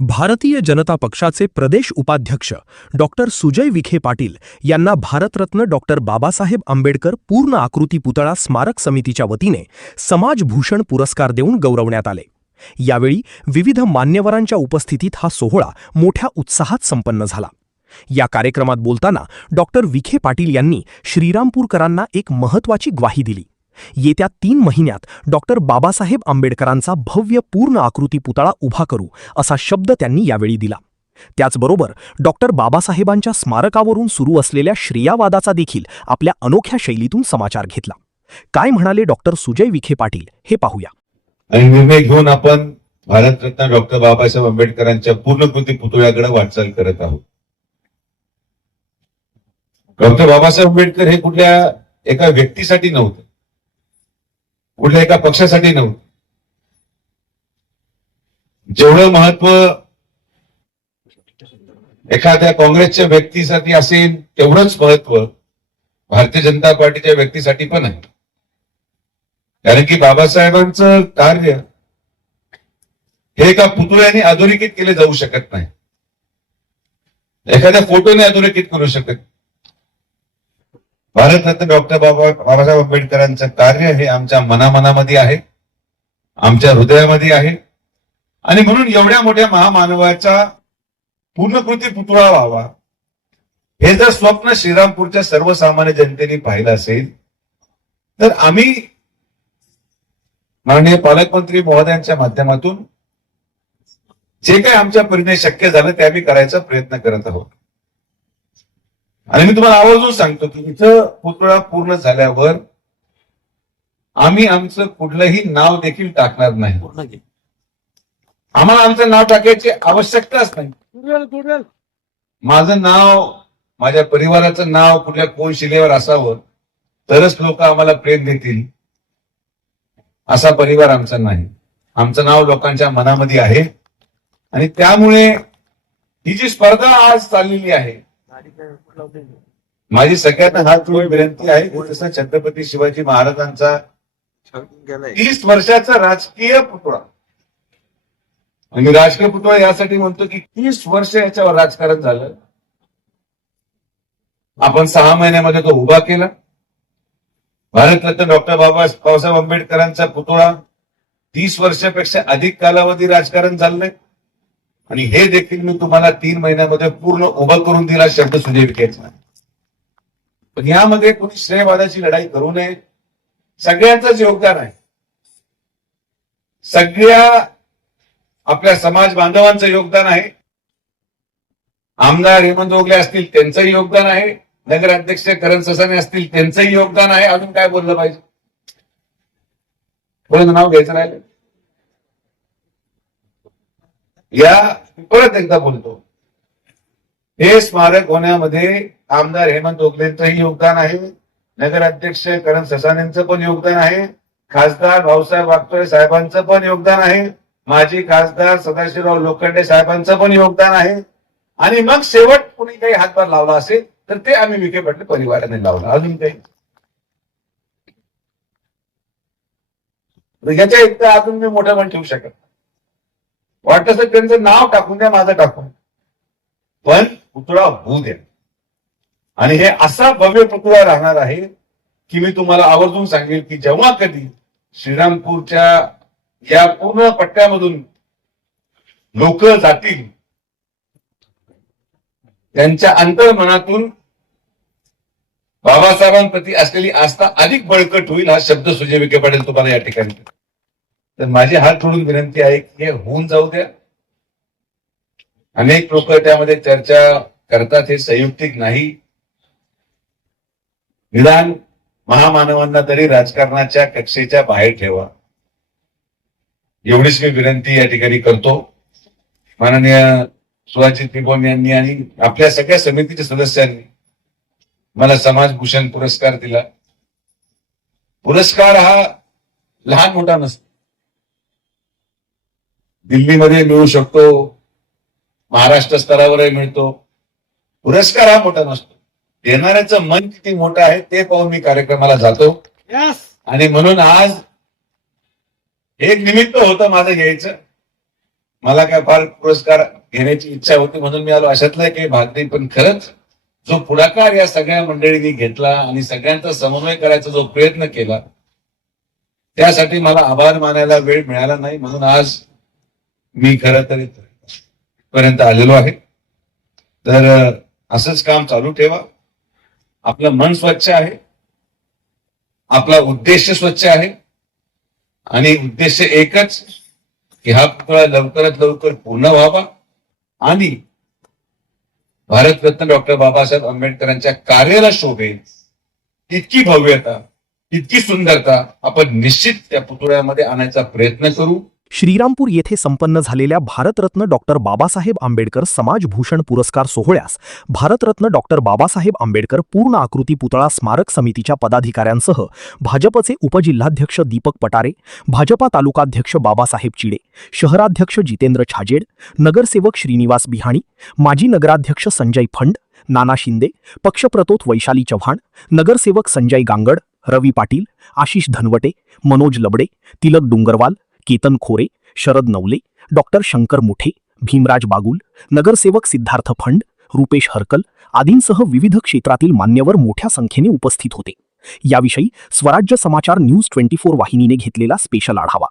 भारतीय जनता पक्षाचे प्रदेश उपाध्यक्ष डॉक्टर सुजय विखे पाटील यांना भारतरत्न डॉक्टर बाबासाहेब आंबेडकर पूर्ण आकृती पुतळा स्मारक समितीच्या वतीने समाजभूषण पुरस्कार देऊन गौरवण्यात आले। यावेळी विविध मान्यवरांच्या उपस्थितीत हा सोहळा मोठ्या उत्साहात संपन्न झाला। या कार्यक्रमात बोलताना डॉक्टर विखे पाटील यांनी श्रीरामपूरकरांना एक महत्त्वाची ग्वाही दिली। येत्या 3 महिन्यात डॉक्टर बाबासाहेब आंबेडकरांचा भव्य पूर्ण आकृती पुतळा उभा करू असा शब्द त्यांनी यावेळी दिला। त्याचबरोबर डॉक्टर बाबासाहेबांच्या स्मारकावरून सुरू असलेल्या श्रेयावादाचा देखील आपल्या अनोख्या शैलीतून समाचार घेतला। काय म्हणाले डॉक्टर सुजय विखे पाटील हे पाहूया। आणि निर्णय घेऊन आपण भारतरत्न डॉक्टर बाबासाहेब आंबेडकरांच्या पूर्णकृती पुतळ्याकडे वाटचाल करत आहोत। डॉक्टर बाबासाहेब आंबेडकर हे कुठल्या एका व्यक्तीसाठी नव्हते, कुठल्या एका पक्षासाठी नव्हते। जेवढं महत्व एखाद्या काँग्रेसच्या व्यक्तीसाठी असेल तेवढंच महत्व भारतीय जनता पार्टीच्या व्यक्तीसाठी पण आहे। कारण की बाबासाहेबांचं कार्य हे एका पुतळ्याने अधोरेखित केले जाऊ शकत नाही, एखाद्या फोटोने अधोरेखित करू शकत। भारतरत्न डॉक्टर बाबासाहेब आंबेडकरांचं कार्य हे आमच्या मनामनामध्ये आहे, आमच्या हृदयामध्ये आहे। आणि म्हणून एवढ्या मोठ्या महामानवाचा पूर्णकृती पुतळा व्हावा हे जर स्वप्न श्रीरामपूरच्या सर्वसामान्य जनतेने पाहिलं असेल तर आम्ही माननीय पालकमंत्री महोदयांच्या माध्यमातून जे काही आमच्या परीने शक्य झालं ते आम्ही करायचा प्रयत्न करत आहोत। आणि मी तुम्हाला आवर्जून सांगतो की इथं पुतळा पूर्ण झाल्यावर आम्ही आमचं कुठलंही नाव देखील टाकणार नाही। आम्हाला आमचं नाव टाकायची आवश्यकताच नाही। माझं नाव, माझ्या परिवाराचं नाव कुठल्या कोनशिलेवर असावं तरच लोक आम्हाला प्रेम देतील असा परिवार आमचा नाही। आमचं नाव लोकांच्या मनामध्ये आहे आणि त्यामुळे ही जी स्पर्धा आज चाललेली आहे, माझी सगळ्यांना हात जोडून विनंती आहे की जसं छत्रपती शिवाजी महाराजांचा 30 वर्षाचा राजकीय पुतळा, आणि राजकीय पुतळा यासाठी म्हणतो की 30 वर्ष याच्यावर राजकारण झालं, आपण 6 महिन्यामध्ये तो उभा केला। भारतरत्न डॉक्टर बाबासाहेब आंबेडकरांचा पुतळा 30 वर्षापेक्षा अधिक कालावधी राजकारण चाललंय आणि हे देखील मी तुम्हाला 3 महिन्यामध्ये पूर्ण उभा करून दिला शब्द सुजय विखेचा। पण यामध्ये कोणी श्रेयवादाची लढाई करू नये, सगळ्यांचंच योगदान आहे। सगळ्या आपल्या समाज बांधवांचं योगदान आहे। आमदार हेमंत ओगले असतील त्यांचंही योगदान आहे, नगराध्यक्ष करण ससाने असतील त्यांचंही योगदान आहे। अजून काय बोललं पाहिजे, कोणाचं नाव घ्यायचं राहिलं? या परत एकदा बोलतो, हे स्मारक होण्यामध्ये आमदार हेमंत ओगलेंचंही योगदान आहे, नगराध्यक्ष करण ससानेंचं पण योगदान आहे, खासदार भाऊसाहेब वागचौरे साहेबांचं पण योगदान आहे, माजी खासदार सदाशिवराव लोखंडे साहेबांचं पण योगदान आहे। आणि मग शेवट कोणी काही हातभार लावला असेल तर ते आम्ही विखे पाटील परिवाराने लावला। अजून काही याच्या इतकं अजून मी मोठं पण ठेवू शकत, वाटत असेल त्यांचं नाव टाकून द्या, माझं टाकून, पण पुतळा होऊ द्या। आणि हे असा भव्य पुतळा राहणार आहे की मी तुम्हाला आवर्जून सांगेल की जेव्हा कधी श्रीरामपूरच्या या पूर्ण पट्ट्यामधून लोक जातील त्यांच्या अंतर्मनातून बाबासाहेबांप्रती असलेली आस्था अधिक बळकट होईल हा शब्द सुजय विखे पाटील तुम्हाला या ठिकाणी। तर माझी हात जोडून विनंती आहे की हे होऊन जाऊ द्या। अनेक लोक त्यामध्ये चर्चा करतात, हे संयुक्तिक नाही। निदान महामानवांना तरी राजकारणाच्या कक्षेच्या बाहेर ठेवा, एवढीच मी विनंती या ठिकाणी करतो। माननीय सुहाजी त्रिभुवन यांनी आणि आपल्या सगळ्या समितीच्या सदस्यांनी मला समाजभूषण पुरस्कार दिला। पुरस्कार हा लहान मोठा नसतो, दिल्लीमध्ये मिळू शकतो, महाराष्ट्र स्तरावरही मिळतो। पुरस्कार हा मोठा नसतो, देणाऱ्याचं मन किती मोठं आहे ते पाहून मी कार्यक्रमाला जातो। आणि म्हणून आज एक निमित्त होतं माझं यायचं, मला काय फार पुरस्कार घेण्याची इच्छा होती म्हणून मी आलो अशातला काही भाग नाही, पण खरंच जो पुढाकार या सगळ्या मंडळींनी घेतला आणि सगळ्यांचा समन्वय करायचा जो प्रयत्न केला त्यासाठी मला आभार मानायला वेळ मिळाला नाही, म्हणून आज मी खरं तर पर्यंत आलेलो आहे. तर असंच काम चालू ठेवा. आपलं मन स्वच्छ आहे, आपला उद्देश स्वच्छ आहे आणि उद्देश एकच की हा पुतळा लवकरात लवकर पूर्ण व्हावा आणि भारतरत्न डॉक्टर बाबासाहेब आंबेडकरांच्या कार्याला शोभेल इतकी भव्यता, इतकी सुंदरता आपण निश्चित त्या पुतळ्यामध्ये आणायचा प्रयत्न करू. श्रीरामपूर येथे संपन्न झालेल्या भारतरत्न डॉक्टर बाबासाहेब आंबेडकर समाजभूषण पुरस्कार सोहळ्यास भारतरत्न डॉक्टर बाबासाहेब आंबेडकर पूर्ण आकृती पुतळा स्मारक समितीच्या पदाधिकाऱ्यांसह भाजपचे उपजिल्हाध्यक्ष दीपक पटारे, भाजपा तालुकाध्यक्ष बाबासाहेब चिडे, शहराध्यक्ष जितेंद्र छाजेड, नगरसेवक श्रीनिवास बिहाणी, माजी नगराध्यक्ष संजय फंड, नाना शिंदे, पक्षप्रतोद वैशाली चव्हाण, नगरसेवक संजय गांगड, रवी पाटील, आशिष धनवटे, मनोज लबडे, तिलक डुंगरवाल, केतन खोरे, शरद नवले, डॉक्टर शंकर मुठे, भीमराज बागुल, नगरसेवक सिद्धार्थ फंड, रुपेश हरकल आदींसह विविध क्षेत्रातील मान्यवर मोठ्या संख्येने उपस्थित होते. याविषयी स्वराज्य समाचार न्यूज 24 वाहिनीने घेतलेला स्पेशल आढावा.